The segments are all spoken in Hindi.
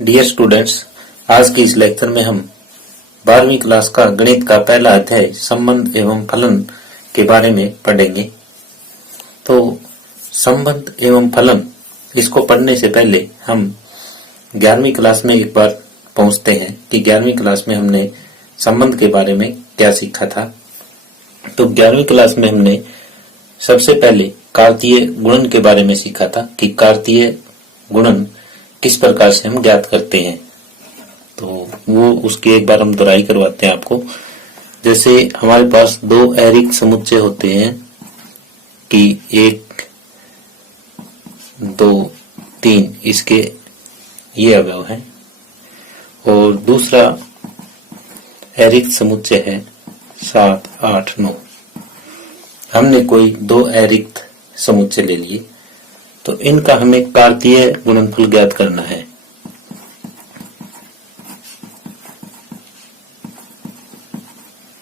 डियर स्टूडेंट्स, आज की इस लेक्चर में हम 12वीं क्लास का गणित का पहला अध्याय संबंध एवं फलन के बारे में पढ़ेंगे। तो संबंध एवं फलन इसको पढ़ने से पहले हम 11वीं क्लास में एक बार पहुंचते हैं कि 11वीं क्लास में हमने संबंध के बारे में क्या सीखा था। तो 11वीं क्लास में हमने सबसे पहले कार्तीय गुणन के बारे में सीखा था कि कार्तीय गुणन किस प्रकार से हम ज्ञात करते हैं। तो वो उसकी एक बार हम दोहराई करवाते हैं आपको। जैसे हमारे पास दो अरिक्त समुच्चय होते हैं कि 1, 2, 3 इसके ये अवयव हैं और दूसरा अरिक्त समुच्चय है 7, 8, 9। हमने कोई दो अरिक्त समुच्चय ले लिए तो इनका हमें कार्तीय गुणनफल ज्ञात करना है।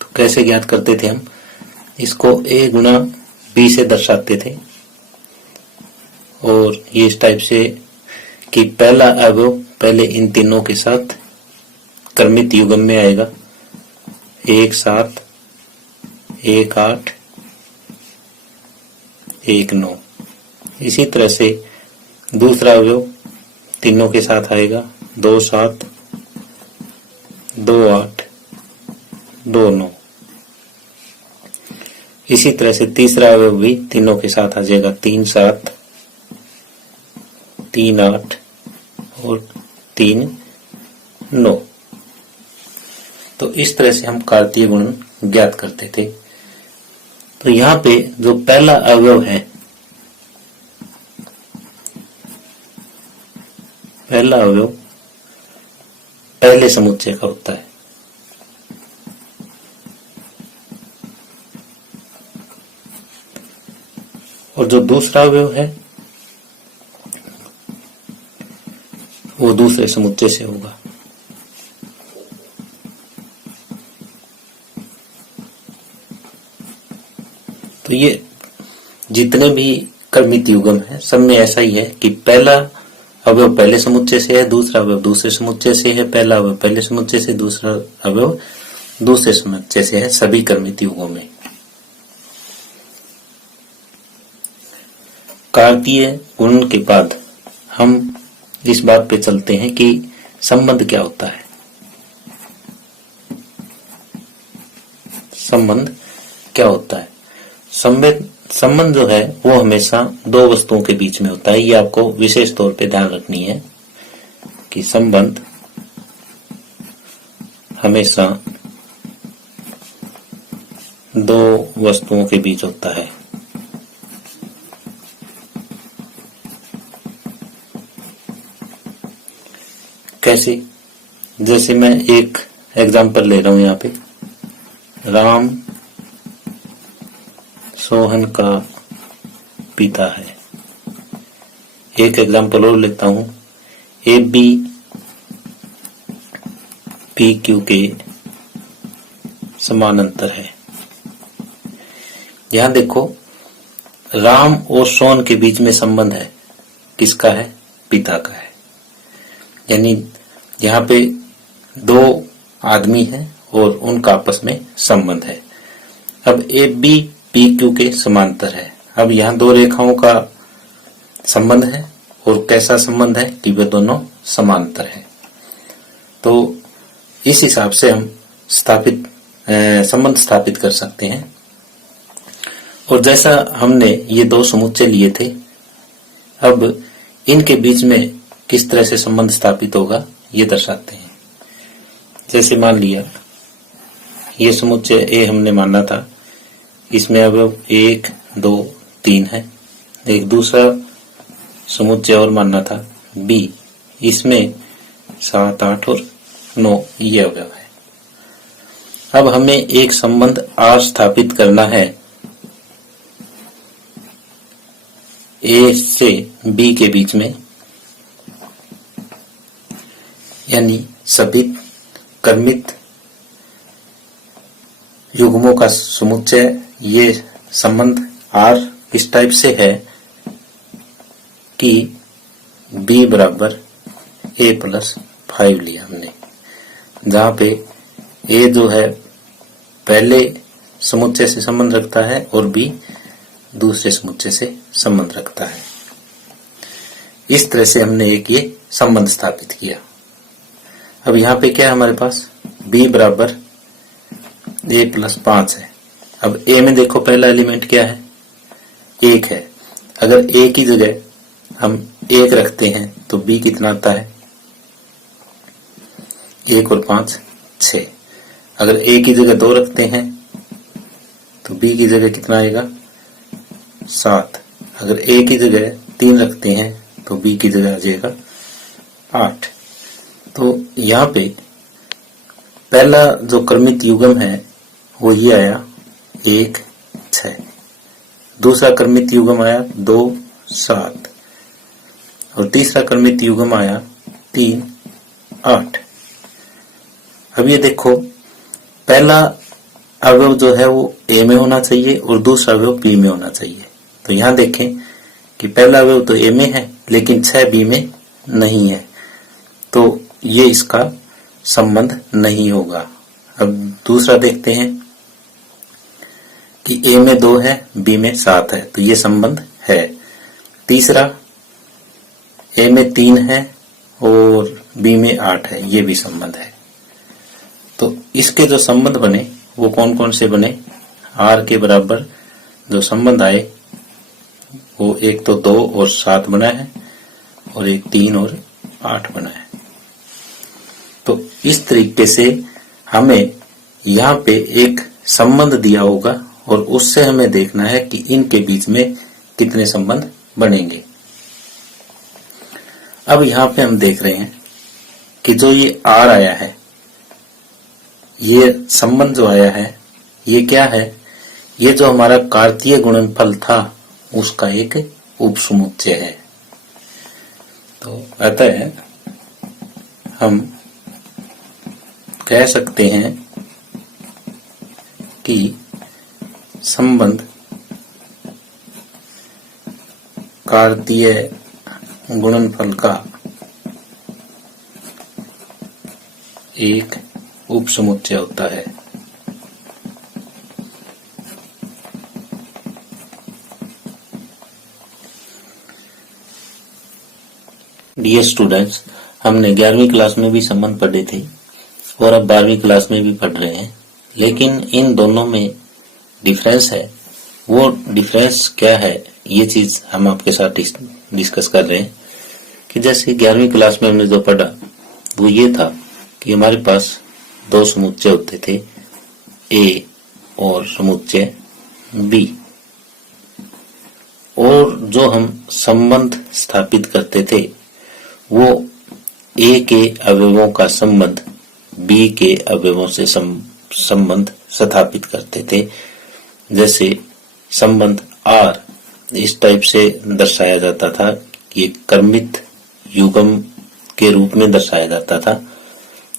तो कैसे ज्ञात करते थे हम? इसको a गुणा b से दर्शाते थे और ये इस टाइप से कि पहला अवयव पहले इन तीनों के साथ क्रमित युग्म में आएगा, 1, 7, 1, 8, 1, 9। इसी तरह से दूसरा अवयव तीनों के साथ आएगा, 2, 7, 2, 8, 2, 9। इसी तरह से तीसरा अवयव भी तीनों के साथ आ जाएगा, 3, 7, 3, 8 और 3, 9। तो इस तरह से हम कार्तीय गुणन ज्ञात करते थे। तो यहाँ पे जो पहला अवयव है, पहला अवयव पहले समुच्चय का होता है। और जो दूसरा अवयव है वो दूसरे समुच्चय से होगा। तो ये जितने भी क्रमित युग्म है सब में ऐसा ही है कि पहला अवयव पहले समुच्चय से है, दूसरा अवयव दूसरे समुच्चय से है, पहला अवयव पहले समुच्चय से, दूसरा अवयव दूसरे समुच्चय से है, सभी क्रमित युगों में। कार्तीय गुणन के बाद हम इस बात पे चलते हैं कि संबंध क्या होता है। संबंध क्या होता है? संबंध जो है वो हमेशा दो वस्तुओं के बीच में होता है। ये आपको विशेष तौर पे ध्यान रखनी है कि संबंध हमेशा दो वस्तुओं के बीच होता है। कैसे? जैसे मैं एक एग्जांपल ले रहा हूं यहाँ पे, राम सोहन का पिता है। एक एग्जांपल और लेता हूं, ए बी पी क्यू के समानांतर है। यहां देखो, राम और सोहन के बीच में संबंध है, किसका है? पिता का है। यानी यहाँ पे दो आदमी हैं और उनका आपस में संबंध है। अब ए बी पी क्यू के समांतर है। अब यहाँ दो रेखाओं का संबंध है और कैसा संबंध है कि वे दोनों समांतर है। तो इस हिसाब से हम संबंध स्थापित कर सकते हैं। और जैसा हमने ये दो समुच्चय लिए थे, अब इनके बीच में किस तरह से संबंध स्थापित होगा ये दर्शाते हैं। जैसे मान लिया ये समुच्चय ए हमने माना था, इसमें अवयव 1, 2, 3 है। एक दूसरा समुच्चय और मानना था बी, इसमें 7, 8 और 9 ये अवयव है। अब हमें एक संबंध आर स्थापित करना है ए से बी के बीच में, यानी सभी क्रमित युग्मों का समुच्चय। ये संबंध आर इस टाइप से है कि b बराबर a+5 लिया हमने, जहां पे a जो है पहले समुच्चय से संबंध रखता है और b दूसरे समुच्चय से संबंध रखता है। इस तरह से हमने एक ये संबंध स्थापित किया। अब यहाँ पे क्या है हमारे पास, b बराबर a+5 है। अब a में देखो पहला एलिमेंट क्या है, 1 है। अगर a की जगह हम 1 रखते हैं तो b कितना आता है, 1 और 5 6। अगर a की जगह 2 रखते हैं तो b की जगह कितना आएगा, 7। अगर a की जगह 3 रखते हैं तो b की जगह आ जाएगा 8। तो यहाँ पे पहला जो क्रमित युग्म है वो ये आया 1 6, दूसरा क्रमित युग्म आया 2 7 और तीसरा क्रमित युग्म आया 3 8। अब ये देखो पहला अवयव जो है वो a में होना चाहिए और दूसरा अवयव b में होना चाहिए। तो यहाँ देखें कि पहला अवयव तो a में है लेकिन 6 b में नहीं है, तो ये इसका संबंध नहीं होगा। अब दूसरा देखते हैं कि a में 2 है b में 7 है, तो ये संबंध है। तीसरा a में 3 है और b में 8 है, ये भी संबंध है। तो इसके जो संबंध बने वो कौन कौन से बने, r के बराबर जो संबंध आए वो एक तो 2 और 7 बना है और एक 3 और 8 बना है। तो इस तरीके से हमें यहाँ पे एक संबंध दिया होगा और उससे हमें देखना है कि इनके बीच में कितने संबंध बनेंगे। अब यहाँ पे हम देख रहे हैं कि जो ये r आया है, ये संबंध जो आया है ये क्या है, ये जो हमारा कार्तीय गुणनफल था उसका एक उपसमुच्चय है। तो अतः हम कह सकते हैं कि संबंध कार्तीय गुणनफल का एक उपसमुच्चय होता है। डियर स्टूडेंट्स, हमने 11वीं क्लास में भी संबंध पढ़े थे और अब 12वीं क्लास में भी पढ़ रहे हैं, लेकिन इन दोनों में डिफरेंस है। वो डिफरेंस क्या है ये चीज हम आपके साथ डिस्कस कर रहे हैं कि जैसे 11वीं क्लास में हमने जो पढ़ा वो ये था कि हमारे पास 2 समुच्चय होते थे, A और समुच्चय B, और जो हम संबंध स्थापित करते थे वो A के अवयवों का संबंध B के अवयवों से संबंध स्थापित करते थे। जैसे संबंध R इस टाइप से दर्शाया जाता था कि एक क्रमित युग्म के रूप में दर्शाया जाता था,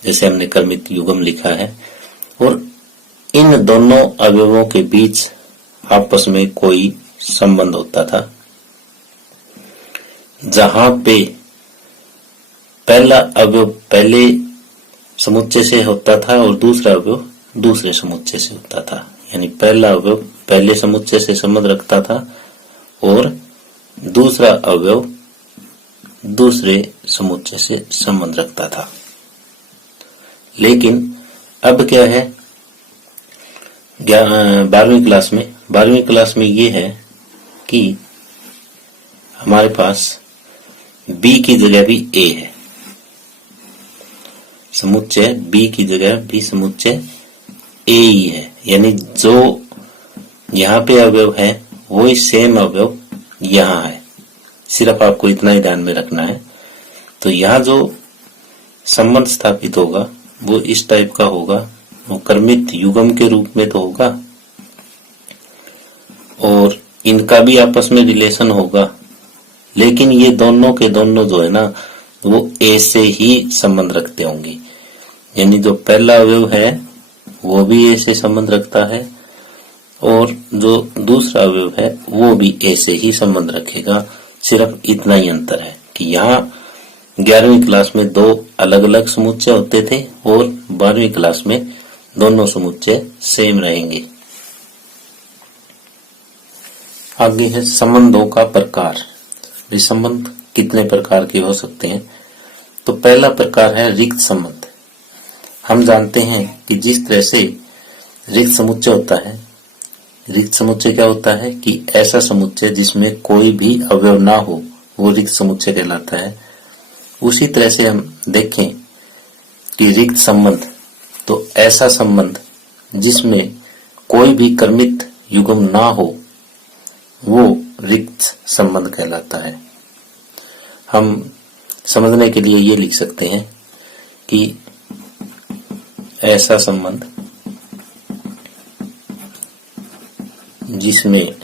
जैसे हमने क्रमित युग्म लिखा है, और इन दोनों अवयवों के बीच आपस में कोई संबंध होता था जहां पे पहला अवयव पहले समुच्चय से होता था और दूसरा अवयव दूसरे समुच्चय से होता था। यानी पहला अवयव पहले समुच्चय से संबंध रखता था और दूसरा अवयव दूसरे समुच्चय से संबंध रखता था। लेकिन अब क्या है 12वीं क्लास में ये है कि हमारे पास B की जगह भी A है, समुच्चय B की जगह भी समुच्चय A ही है। यानी जो यहाँ पे अवयव है वही सेम अवयव यहाँ है, सिर्फ आपको इतना ही ध्यान में रखना है। तो यहाँ जो संबंध स्थापित होगा वो इस टाइप का होगा, वो क्रमित युग्म के रूप में तो होगा और इनका भी आपस में रिलेशन होगा, लेकिन ये दोनों के दोनों जो है ना वो A से ही संबंध रखते होंगे। यानी जो पहला अवयव है वो भी A से संबंध रखता है और जो दूसरा अवयव है वो भी A से ही संबंध रखेगा। सिर्फ इतना ही अंतर है कि यहाँ 11वीं क्लास में 2 अलग अलग समुच्चय होते थे और 12वीं क्लास में दोनों समुच्चय सेम रहेंगे। आगे है संबंधों का प्रकार। ये संबंध कितने प्रकार के हो सकते हैं? तो पहला प्रकार है रिक्त संबंध। हम जानते हैं कि जिस तरह से रिक्त समुच्चय होता है, रिक्त समुच्चय क्या होता है कि ऐसा समुच्चय जिसमें कोई भी अवयव ना हो, वो रिक्त समुच्चय कहलाता है। उसी तरह से हम देखें कि रिक्त संबंध, तो ऐसा संबंध जिसमें कोई भी कर्मित युग्म ना हो, वो रिक्त संबंध कहलाता है। हम समझने के लिए ये लिख सकते हैं कि ऐसा संबंध जिसमें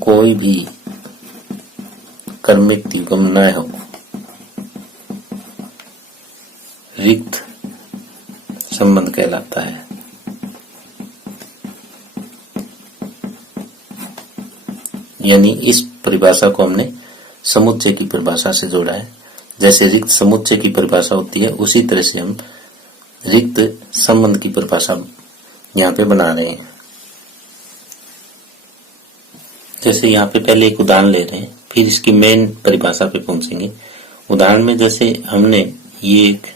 कोई भी कर्मित युग्म न हो, रिक्त संबंध कहलाता है। यानी इस परिभाषा को हमने समुच्चय की परिभाषा से जोड़ा है। जैसे रिक्त समुच्चय की परिभाषा होती है, उसी तरह से हम रिक्त संबंध की परिभाषा यहाँ पे बना रहे हैं। जैसे यहाँ पे पहले एक उदाहरण ले रहे हैं, फिर इसकी मेन परिभाषा पे पहुंचेंगे। उदाहरण में जैसे हमने ये एक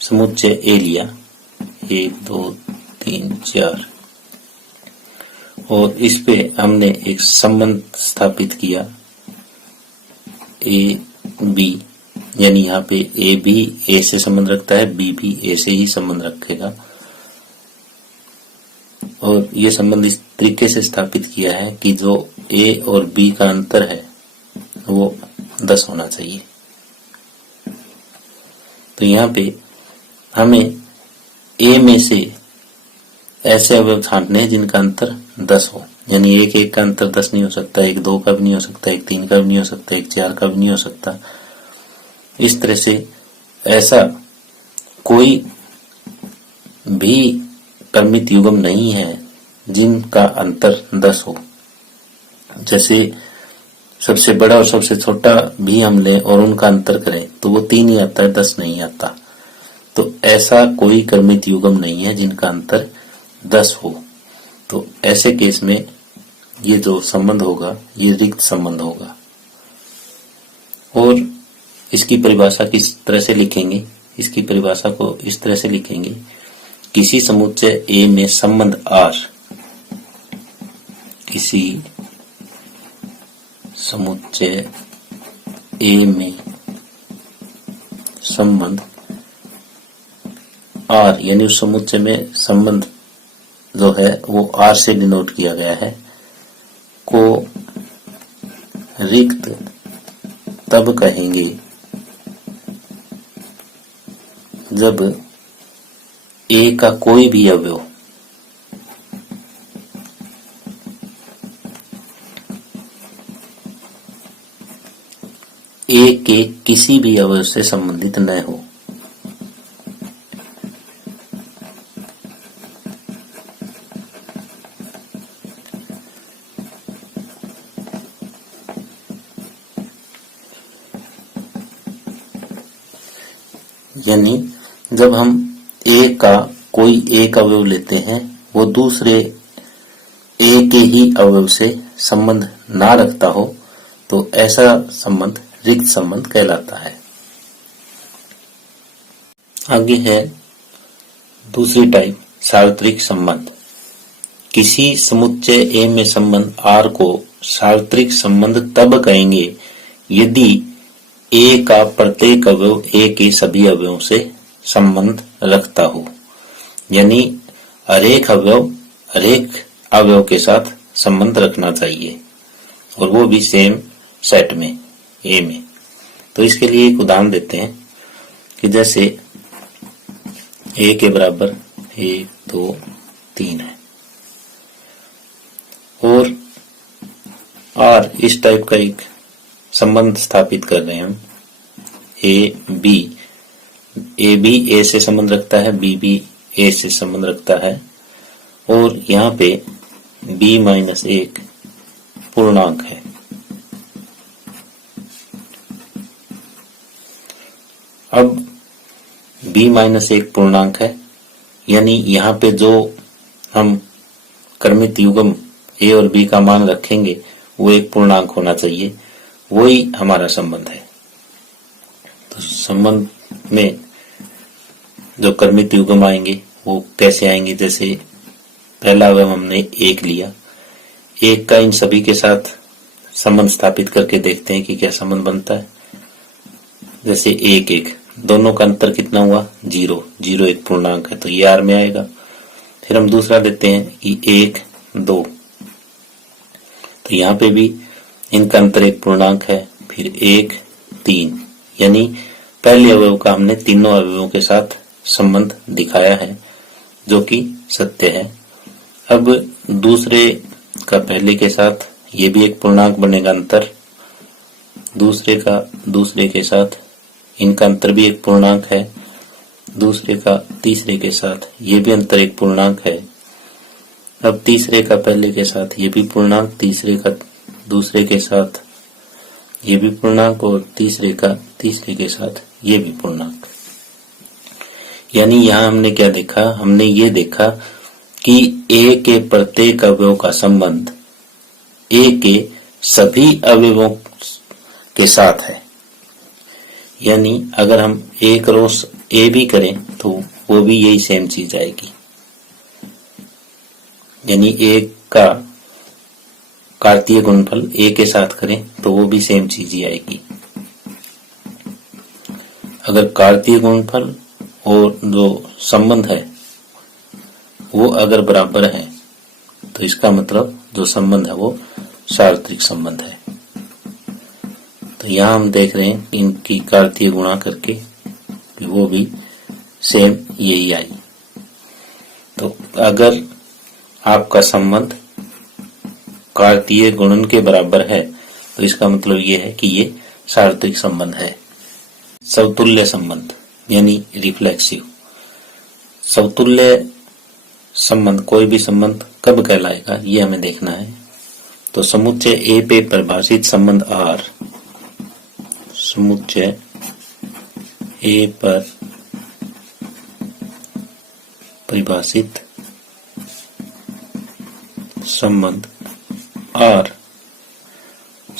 समुच्चय ए लिया, 1 2 3 4, और इस पे हमने एक संबंध स्थापित किया ए बी, यानी यहाँ पे ए भी ए से संबंध रखता है, बी भी ए से ही संबंध रखेगा। और ये संबंध इस तरीके से स्थापित किया है कि जो ए और बी का अंतर है वो 10 होना चाहिए। तो यहाँ पे हमें ए में से ऐसे अवयव छांटने हैं जिनका अंतर 10 हो। यानी 1 1 का अंतर 10 नहीं हो सकता, 1 2 का भी नहीं हो सकता, 1 3 का भी नहीं हो सकता, 1 4 का भी नहीं हो सकता। इस तरह से ऐसा कोई भी कर्मित युग्म नहीं है जिनका अंतर 10 हो। जैसे सबसे बड़ा और सबसे छोटा भी हम लें और उनका अंतर करें तो वो 3 ही आता है, 10 नहीं आता। तो ऐसा कोई कर्मित युग्म नहीं है जिनका अंतर 10 हो। तो ऐसे केस में ये जो संबंध होगा ये रिक्त संबंध होगा। और इसकी परिभाषा किस तरह से लिखेंगे? इसकी परिभाषा को इस तरह से लिखेंगे, किसी समुच्चय ए में संबंध R, किसी समुच्चय ए में संबंध R, यानी उस समुच्चय में संबंध जो है वो R से डिनोट किया गया है, को रिक्त तब कहेंगे जब ए का कोई भी अवयव ए के किसी भी अवयव से संबंधित न हो। यानी जब हम ए का कोई एक अवयव लेते हैं, वो दूसरे ए के ही अवयव से संबंध ना रखता हो, तो ऐसा संबंध रिक्त संबंध कहलाता है। आगे है दूसरी टाइप, सार्वत्रिक संबंध। किसी समुच्चय ए में संबंध R को सार्वत्रिक संबंध तब कहेंगे यदि ए का प्रत्येक अवयव ए के सभी अवयवों से संबंध रखता हो। यानी हरेक अवयव के साथ संबंध रखना चाहिए, और वो भी सेम सेट में ए में। तो इसके लिए एक उदाहरण देते हैं कि जैसे ए के बराबर 1 2 3 है और R इस टाइप का एक संबंध स्थापित कर रहे हैं हम। ए बी ए से संबंध रखता है, बी भी ए से संबंध रखता है, और यहाँ पे b-1 पूर्णांक है। अब b-1 पूर्णांक है, यानी यहाँ पे जो हम क्रमित युग्म a और b का मान रखेंगे वो एक पूर्णांक होना चाहिए, वही हमारा संबंध है। तो संबंध में जो क्रमित युग्म आएंगे वो कैसे आएंगे, जैसे पहला अवयव हमने 1 लिया, 1 का इन सभी के साथ संबंध स्थापित करके देखते हैं कि क्या संबंध बनता है। जैसे 1-1, दोनों का अंतर कितना हुआ 0, 0 एक पूर्णांक है तो ये R में आएगा। फिर हम दूसरा लेते हैं कि 1-2, तो यहाँ पे भी इनका अंतर एक पूर्णांक है। फिर 1-3, यानी पहले अवयव का हमने तीनों अवयवों के साथ संबंध दिखाया है जो कि सत्य है। अब दूसरे का पहले के साथ ये भी एक पूर्णांक बनेगा अंतर, दूसरे का दूसरे के साथ इनका अंतर भी एक पूर्णांक है, दूसरे का तीसरे के साथ ये भी अंतर एक पूर्णांक है। अब तीसरे का पहले के साथ ये भी पूर्णांक, तीसरे का दूसरे के साथ ये भी पूर्णांक और तीसरे का तीसरे के साथ ये भी पूर्णांक। यानी यहाँ हमने क्या देखा, हमने ये देखा कि A के प्रत्येक अवयव का संबंध A के सभी अवयवों के साथ है। यानी अगर हम A क्रॉस A भी करें तो वो भी यही सेम चीज आएगी, यानी A का कार्तीय गुणनफल A के साथ करें तो वो भी सेम चीज ही आएगी। अगर कार्तीय गुणनफल और जो संबंध है वो अगर बराबर है तो इसका मतलब जो संबंध है वो सार्वत्रिक संबंध है। तो यहाँ हम देख रहे हैं इनकी कार्तीय गुणा करके कि वो भी सेम यही आई। तो अगर आपका संबंध कार्तीय गुणन के बराबर है तो इसका मतलब ये है कि ये सार्वत्रिक संबंध है। समतुल्य संबंध यानी रिफ्लेक्सिव। समतुल्य संबंध कोई भी संबंध कब कहलाएगा ये हमें देखना है। तो समुच्चय A पे परिभाषित संबंध R, समुच्चय A पर परिभाषित संबंध R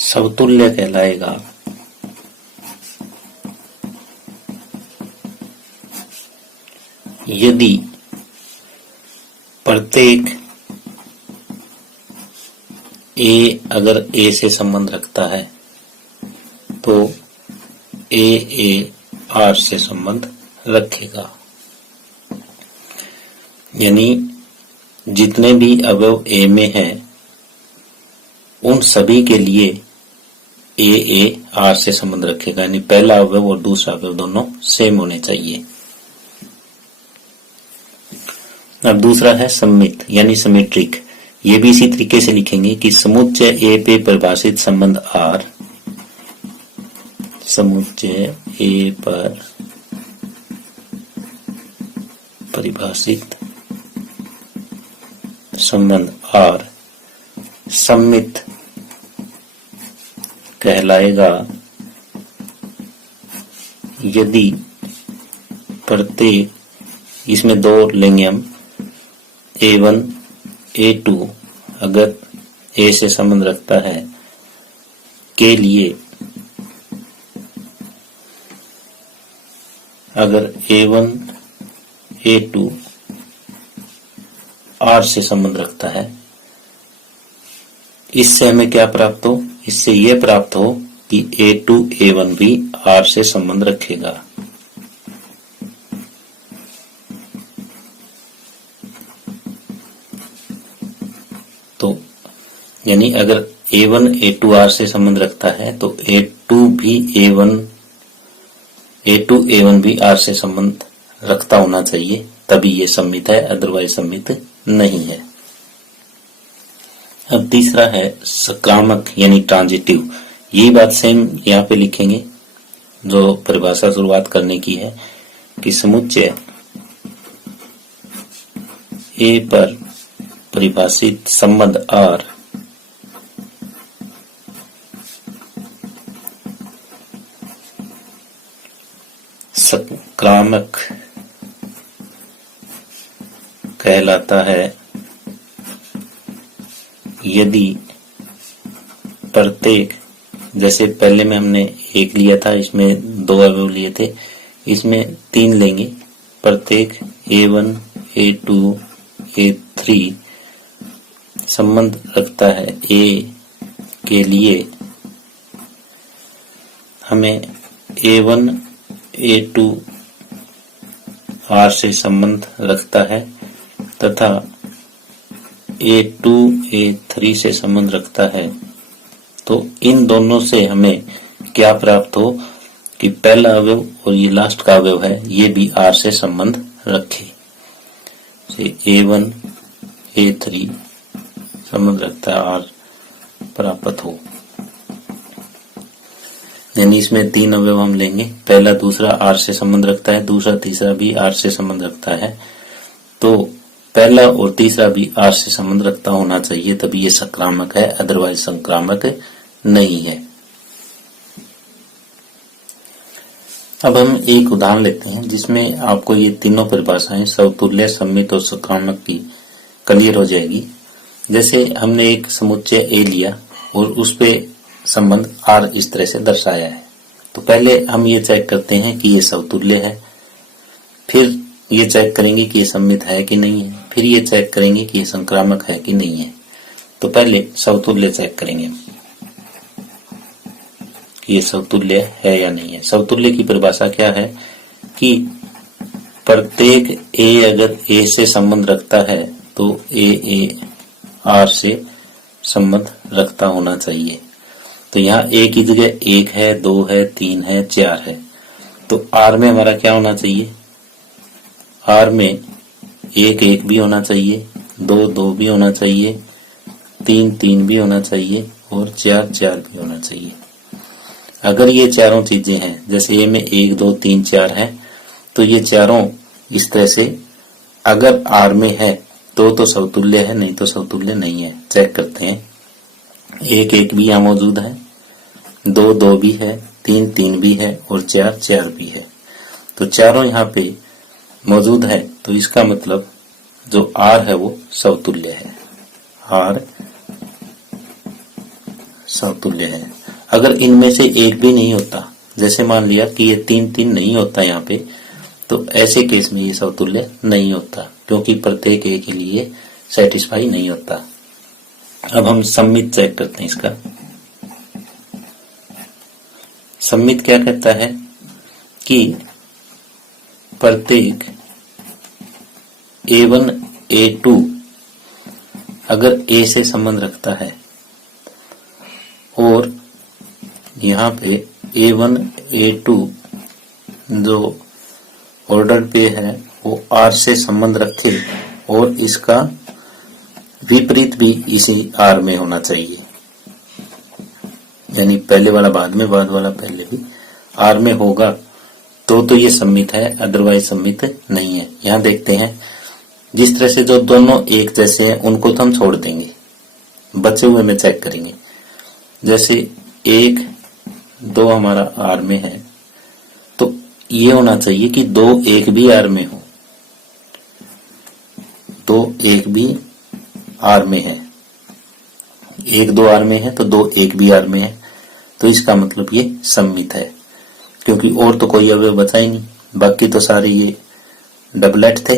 समतुल्य कहलाएगा यदि प्रत्येक A अगर A से संबंध रखता है तो A R से संबंध रखेगा। यानी जितने भी अवयव A में हैं उन सभी के लिए A R से संबंध रखेगा, यानी पहला अवयव और दूसरा अवयव दोनों सेम होने चाहिए। अब दूसरा है सममित यानी सिमेट्रिक। ये भी इसी तरीके से लिखेंगे कि समुच्चय A पे परिभाषित संबंध R, समुच्चय A पर परिभाषित संबंध R सममित कहलाएगा यदि प्रत्येक, इसमें दो लेंगे हम, A1 A2 अगर A से संबंध रखता है के लिए, अगर A1 A2 R से संबंध रखता है, इससे हमें क्या प्राप्त हो, इससे यह प्राप्त हो कि A2 A1 भी R से संबंध रखेगा। तो यानी अगर A1 A2 R से संबंध रखता है तो A2 A1 भी R से संबंध रखता होना चाहिए, तभी ये सम्मित है, अदरवाइज सम्मित नहीं है। अब तीसरा है सकारात्मक यानी ट्रांजिटिव। यही बात सेम यहाँ पे लिखेंगे जो परिभाषा शुरुआत करने की है कि समुच्चय A पर परिभाषित संबंध R संक्रामक कहलाता है यदि प्रत्येक, जैसे पहले में हमने एक लिया था, इसमें दो अवयव लिए थे, इसमें तीन लेंगे। प्रत्येक A1, A2, A3 संबंध रखता है A के लिए हमें A1, A2 R से संबंध रखता है तथा A2, A3 से संबंध रखता है। तो इन दोनों से हमें क्या प्राप्त हो कि पहला अवयव और ये लास्ट का अवयव है, ये भी R से संबंध रखे। A1, A3 संबंध रखता है, R प्राप्त हो। यानी इसमें तीन अवयव हम लेंगे, पहला दूसरा R से संबंध रखता है, दूसरा तीसरा भी R से संबंध रखता है। तो पहला और तीसरा भी R से संबंध रखता होना चाहिए, तभी ये संक्रामक है, अदरवाइज संक्रामक नहीं है। अब हम एक उदाहरण लेते हैं जिसमें आपको ये तीनों परिभाषाएं समतुल्य, सम्मित और संक्रामक की क्लियर हो जाएगी। जैसे हमने एक समुच्चय A लिया और उस पे संबंध R इस तरह से दर्शाया है, तो पहले हम ये चेक करते हैं कि ये समतुल्य है, फिर ये चेक करेंगे कि ये सम्मित है कि नहीं है, फिर ये चेक करेंगे कि ये संक्रामक है कि नहीं है। तो पहले समतुल्य चेक करेंगे कि ये समतुल्य है या नहीं है। समतुल्य की परिभाषा क्या है कि प्रत्येक A अगर A से संबंध रखता है तो A R से संबंध रखता होना चाहिए। तो यहाँ A की जगह 1 है, 2 है, 3 है, 4 है, तो R में हमारा क्या होना चाहिए? R में 1 1 भी होना चाहिए, 2 2 भी होना चाहिए, 3 3 भी होना चाहिए और 4 4 भी होना चाहिए। अगर ये चारों चीजें हैं, जैसे A में 1 2 3 4 है, तो ये चारों इस तरह से अगर R में है तो समतुल्य है, नहीं तो समतुल्य नहीं है। चेक करते हैं, 1 1 भी यहाँ मौजूद है, 2 2 भी है, 3 3 भी है और 4 4 भी है। तो चारों यहाँ पे मौजूद है, तो इसका मतलब जो R है वो समतुल्य है, R समतुल्य है। अगर इनमें से एक भी नहीं होता, जैसे मान लिया कि ये 3 3 नहीं होता यहाँ पे, तो ऐसे केस में ये समतुल्य नहीं होता, क्योंकि प्रत्येक A के लिए सेटिस्फाई नहीं होता। अब हम सम्मित चेक करते हैं इसका। सम्मित क्या कहता है कि प्रत्येक A1 A2 अगर A से संबंध रखता है और यहाँ पे A1 A2 जो ऑर्डर पे है वो R से संबंध रखे और इसका विपरीत भी इसी R में होना चाहिए, यानी पहले वाला बाद में, बाद वाला पहले भी R में होगा तो ये सम्मित है, अदरवाइज सम्मित नहीं है। यहाँ देखते हैं, जिस तरह से जो दोनों एक जैसे हैं उनको तो हम छोड़ देंगे, बचे हुए में चेक करेंगे। जैसे 1 2 हमारा R में है, तो ये होना चाहिए कि 2 1 भी R में हो, 2 1 भी R में है, 1 2 R में है तो 2 1 भी R में है, तो इसका मतलब ये सम्मित है, क्योंकि और तो कोई अवयव बचा ही नहीं, बाकी तो सारे ये डबलेट थे,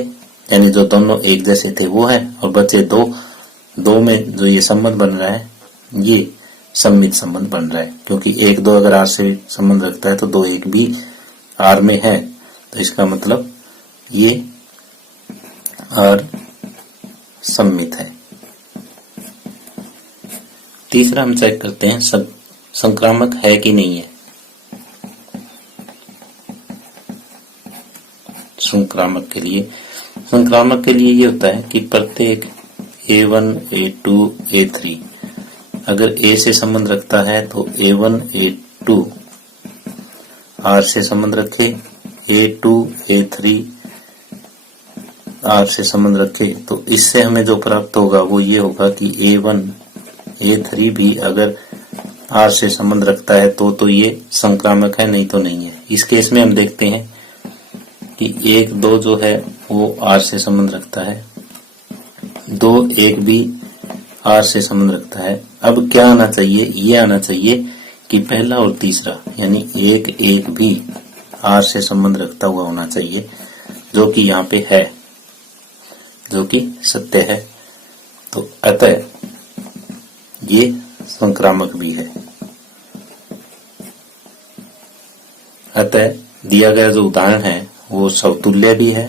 यानी जो दोनों एक जैसे थे वो है, और बचे दो में जो ये संबंध बन रहा है ये सम्मित संबंध बन रहा है, क्योंकि 1 2 अगर R से संबंध रखता है तो 2 1 भी R में है, तो इसका मतलब ये R सम्मित है। तीसरा हम चेक करते हैं संक्रामक है कि नहीं है। संक्रामक के लिए ये होता है कि प्रत्येक A1 A2 A3 अगर A से संबंध रखता है तो A1 A2 R से संबंध रखे, A2 A3 R से संबंध रखे, तो इससे हमें जो प्राप्त होगा वो ये होगा कि A1 A3 भी अगर R से संबंध रखता है तो ये संक्रामक है, नहीं तो नहीं है। इस केस में हम देखते हैं कि 1 2 जो है वो R से संबंध रखता है, 2 1 भी R से संबंध रखता है। अब क्या आना चाहिए, ये आना चाहिए कि पहला और तीसरा यानी 1 1 भी R से संबंध रखता हुआ होना चाहिए, जो कि यहाँ पे है, जो कि सत्य है। तो अतः ये संक्रामक भी है। अतः दिया गया जो उदाहरण है वो समतुल्य भी है,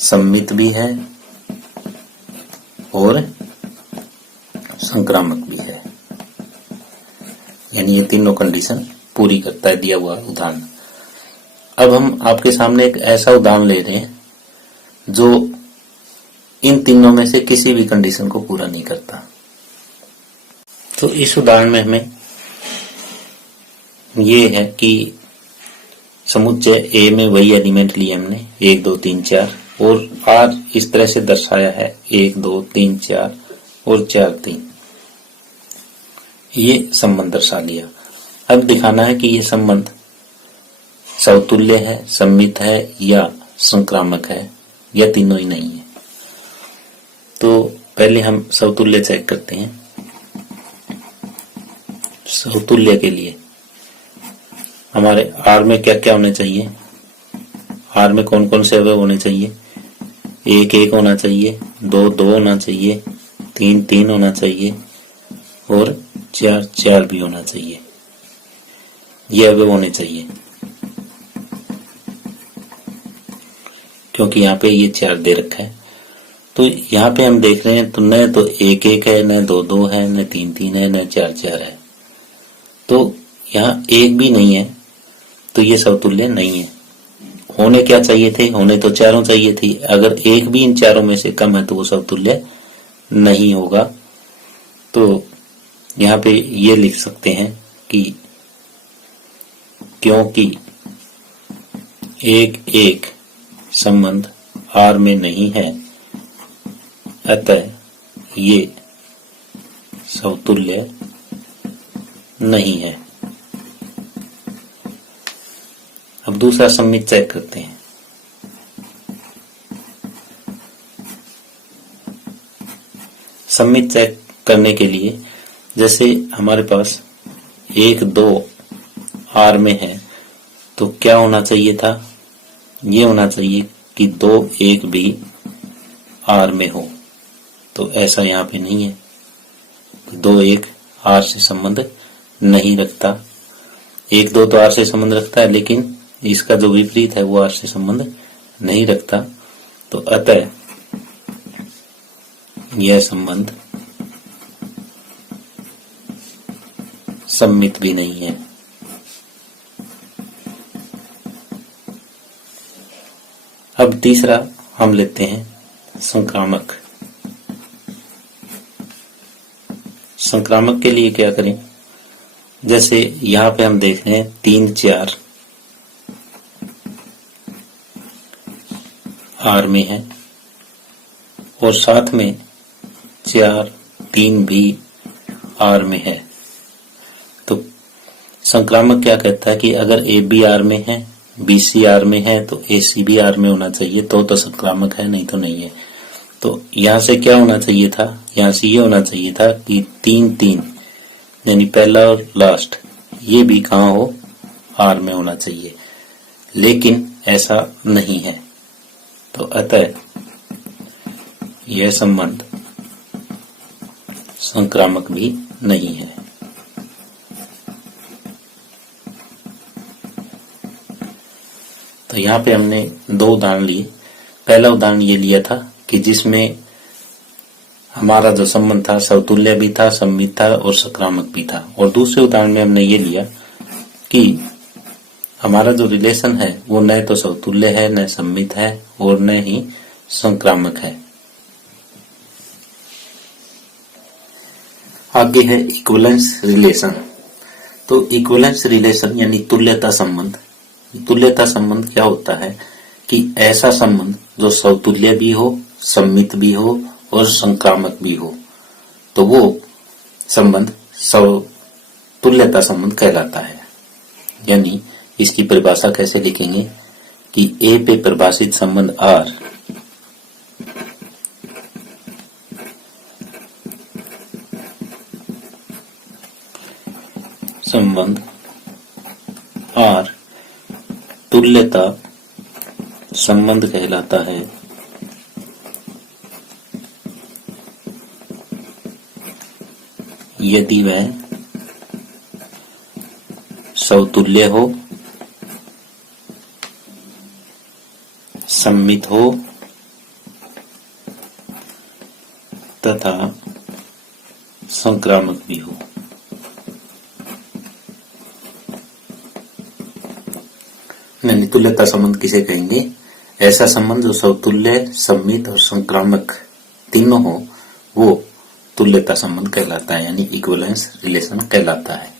सम्मित भी है और संक्रामक भी है। यानी ये तीनों कंडीशन पूरी करता है दिया हुआ उदाहरण। अब हम आपके सामने एक ऐसा उदाहरण ले रहे हैं जो इन तीनों में से किसी भी कंडीशन को पूरा नहीं करता। तो इस उदाहरण में हमें ये है कि समुच्चय ए में वही एलिमेंट लिए हमने 1 2 3 4 और R इस तरह से दर्शाया है 1 2 3 4 और 4 3, ये संबंध दर्शा लिया। अब दिखाना है कि ये संबंध समतुल्य है, सम्मित है या संक्रामक है या तीनों ही नहीं है। तो पहले हम समतुल्य चेक करते हैं। समतुल्य के लिए हमारे R में क्या क्या होने चाहिए, R में कौन कौन से अवयव होने चाहिए, 1 1 होना चाहिए, 2 2 होना चाहिए, 3 3 होना चाहिए और 4 4 भी होना चाहिए। ये अवयव होने चाहिए क्योंकि यहाँ पे ये 4 दे रखा है। तो यहाँ पे हम देख रहे हैं तो न तो 1 1 है, न 2 2 है, न 3 3 है, न 4 4 है। तो यहाँ 1 भी नहीं है, तो ये समतुल्य नहीं है। होने क्या चाहिए थे, होने तो चारों चाहिए थी। अगर 1 भी इन चारों में से कम है तो वो समतुल्य नहीं होगा। तो यहाँ पे ये लिख सकते हैं कि क्योंकि 1 1 संबंध R में नहीं है, अतः ये समतुल्य नहीं है। अब दूसरा सम्मित चेक करते हैं। सम्मित चेक करने के लिए जैसे हमारे पास 1 2 R में है तो क्या होना चाहिए था, ये होना चाहिए कि 2 1 भी R में हो। तो ऐसा यहाँ पे नहीं है, 2 1 R से संबंध नहीं रखता। 1 2 तो R से संबंध रखता है, लेकिन इसका जो विपरीत है वो R से संबंध नहीं रखता। तो अतः यह संबंध सम्मित भी नहीं है। अब तीसरा हम लेते हैं संक्रामक। संक्रामक के लिए क्या करें, जैसे यहाँ पे हम देख रहे हैं 3 4 R में है और साथ में 4 3 भी R में है। तो संक्रामक क्या कहता है कि अगर ए बी R में है, बी सी R में है तो ए सी भी R में होना चाहिए, तो संक्रामक है, नहीं तो नहीं है। तो यहाँ से क्या होना चाहिए था, यहाँ से ये होना चाहिए था कि 3 3 यानी पहला और लास्ट ये भी कहाँ हो, R में होना चाहिए, लेकिन ऐसा नहीं है। तो अतः यह संबंध संक्रामक भी नहीं है। तो यहाँ पे हमने 2 उदाहरण लिए। पहला उदाहरण ये लिया था कि जिसमें हमारा जो संबंध था समतुल्य भी था, सम्मित था और संक्रामक भी था। और दूसरे उदाहरण में हमने ये लिया कि हमारा जो रिलेशन है वो न तो समतुल्य है, न सम्मित है और न ही संक्रामक है। आगे है इक्विवेलेंस रिलेशन। तो इक्विवेलेंस रिलेशन यानी तुल्यता संबंध। तुल्यता संबंध क्या होता है कि ऐसा संबंध जो समतुल्य भी हो, सम्मित भी हो और संक्रामक भी हो, तो वो संबंध तुल्यता संबंध कहलाता है। यानी इसकी परिभाषा कैसे लिखेंगे कि ए पे परिभाषित संबंध आर तुल्यता संबंध कहलाता है यदि वह समतुल्य हो, सममित हो तथा संक्रामक भी हो। यानी तुल्यता संबंध किसे कहेंगे? ऐसा संबंध जो समतुल्य, सममित और संक्रामक तीनों हो, वो तुल्यता संबंध कहलाता है, यानी इक्विवेलेंस रिलेशन कहलाता है।